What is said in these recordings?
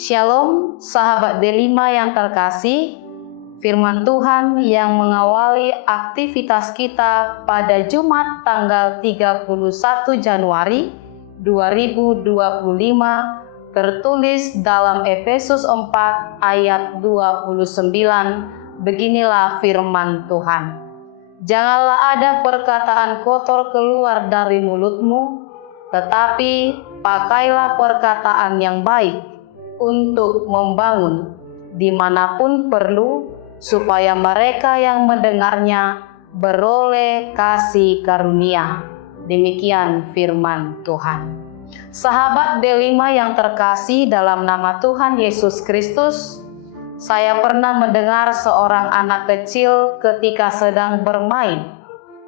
Shalom, sahabat Delima yang terkasih. Firman Tuhan yang mengawali aktivitas kita pada Jumat tanggal 31 Januari 2025 tertulis dalam Efesus 4 ayat 29. Beginilah firman Tuhan. Janganlah ada perkataan kotor keluar dari mulutmu, tetapi pakailah perkataan yang baik untuk membangun dimanapun perlu, supaya mereka yang mendengarnya beroleh kasih karunia. Demikian firman Tuhan. Sahabat Delima yang terkasih dalam nama Tuhan Yesus Kristus, saya pernah mendengar seorang anak kecil ketika sedang bermain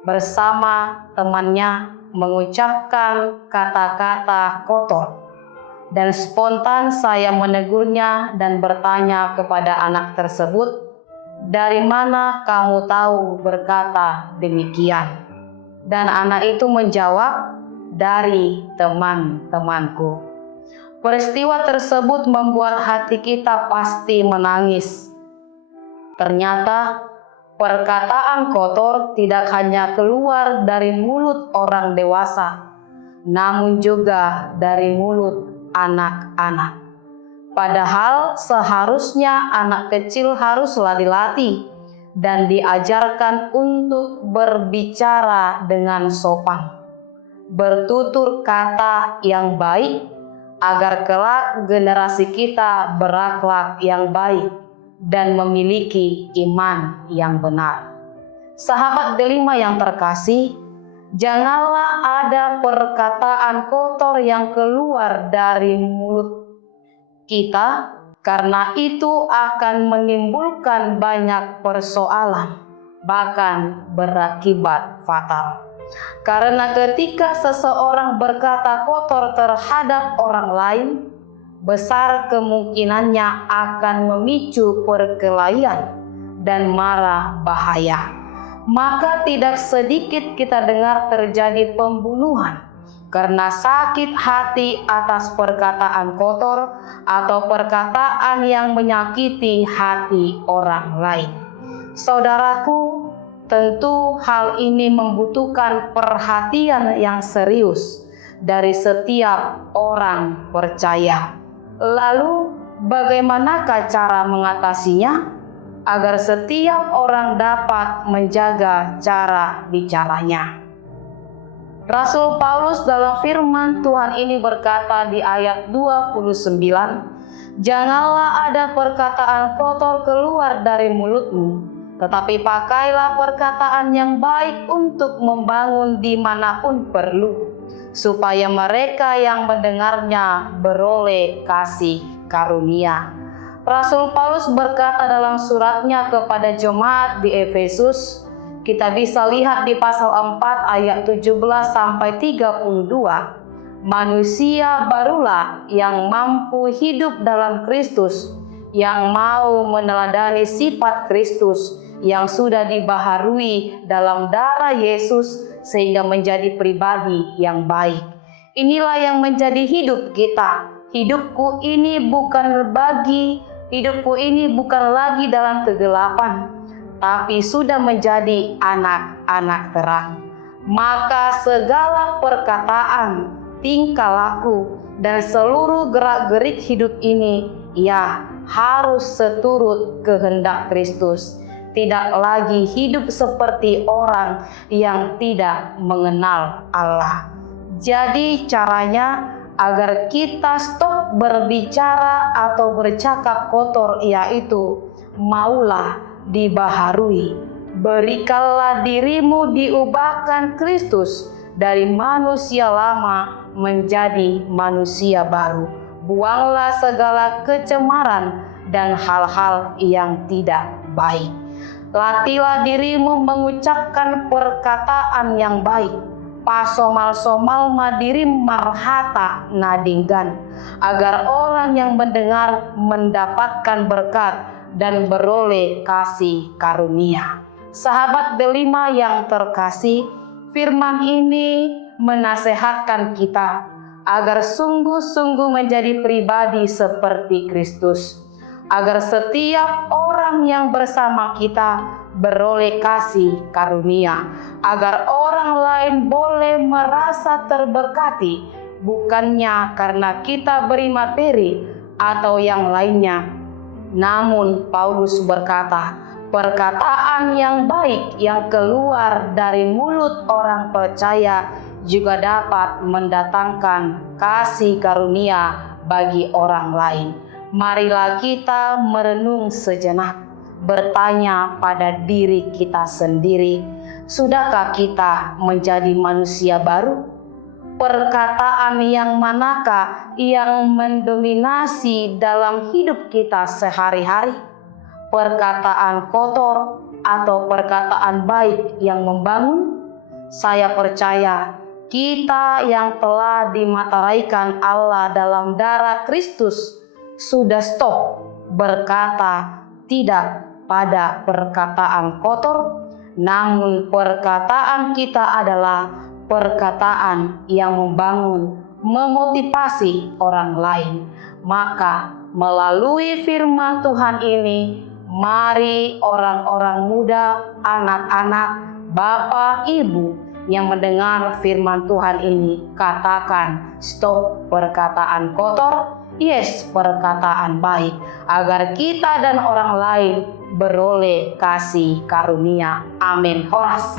bersama temannya mengucapkan kata-kata kotor. Dan spontan saya menegurnya dan bertanya kepada anak tersebut, "Dari mana kamu tahu berkata demikian?" Dan anak itu menjawab, "Dari teman-temanku." Peristiwa tersebut membuat hati kita pasti menangis. Ternyata perkataan kotor tidak hanya keluar dari mulut orang dewasa, namun juga dari mulut anak-anak. Padahal seharusnya anak kecil haruslah dilatih dan diajarkan untuk berbicara dengan sopan, bertutur kata yang baik, agar kelak generasi kita berakhlak yang baik dan memiliki iman yang benar. Sahabat Delima yang terkasih, janganlah ada perkataan kotor yang keluar dari mulut kita, karena itu akan menimbulkan banyak persoalan, bahkan berakibat fatal. Karena ketika seseorang berkata kotor terhadap orang lain, besar kemungkinannya akan memicu perkelahian dan mara bahaya. Maka tidak sedikit kita dengar terjadi pembunuhan karena sakit hati atas perkataan kotor atau perkataan yang menyakiti hati orang lain. Saudaraku, tentu hal ini membutuhkan perhatian yang serius dari setiap orang percaya. Lalu, bagaimanakah cara mengatasinya agar setiap orang dapat menjaga cara bicaranya? Rasul Paulus dalam firman Tuhan ini berkata di ayat 29, "Janganlah ada perkataan kotor keluar dari mulutmu, tetapi pakailah perkataan yang baik untuk membangun dimanapun perlu, supaya mereka yang mendengarnya beroleh kasih karunia." Rasul Paulus berkata dalam suratnya kepada jemaat di Efesus, kita bisa lihat di pasal 4 ayat 17 sampai 32, manusia barulah yang mampu hidup dalam Kristus, yang mau meneladani sifat Kristus yang sudah dibaharui dalam darah Yesus sehingga menjadi pribadi yang baik. Inilah yang menjadi hidup kita. Hidupku ini bukan hidupku ini bukan lagi dalam kegelapan, tapi sudah menjadi anak-anak terang. Maka segala perkataan, tingkah laku, dan seluruh gerak-gerik hidup ini, ya, harus seturut kehendak Kristus. Tidak lagi hidup seperti orang yang tidak mengenal Allah. Jadi caranya agar kita stop berbicara atau bercakap kotor, yaitu maulah dibaharui. Berikanlah dirimu diubahkan Kristus dari manusia lama menjadi manusia baru. Buanglah segala kecemaran dan hal-hal yang tidak baik. Latihlah dirimu mengucapkan perkataan yang baik. Pasomal-somal madiri marhata nadinggan, agar orang yang mendengar mendapatkan berkat dan beroleh kasih karunia. Sahabat Delima yang terkasih, firman ini menasehatkan kita agar sungguh-sungguh menjadi pribadi seperti Kristus, agar setiap orang yang bersama kita beroleh kasih karunia, agar orang lain boleh merasa terberkati, bukannya karena kita beri materi atau yang lainnya. Namun Paulus berkata, perkataan yang baik yang keluar dari mulut orang percaya juga dapat mendatangkan kasih karunia bagi orang lain. Marilah kita merenung sejenak, bertanya pada diri kita sendiri, sudahkah kita menjadi manusia baru? Perkataan yang manakah yang mendominasi dalam hidup kita sehari-hari? Perkataan kotor atau perkataan baik yang membangun? Saya percaya kita yang telah dimateraikan Allah dalam darah Kristus sudah stop berkata tidak pada perkataan kotor, namun perkataan kita adalah perkataan yang membangun, memotivasi orang lain. Maka melalui firman Tuhan ini, mari orang-orang muda, anak-anak, bapak, ibu yang mendengar firman Tuhan ini katakan stop perkataan kotor, yes perkataan baik, agar kita dan orang lain beroleh kasih karunia. Amin. Horas.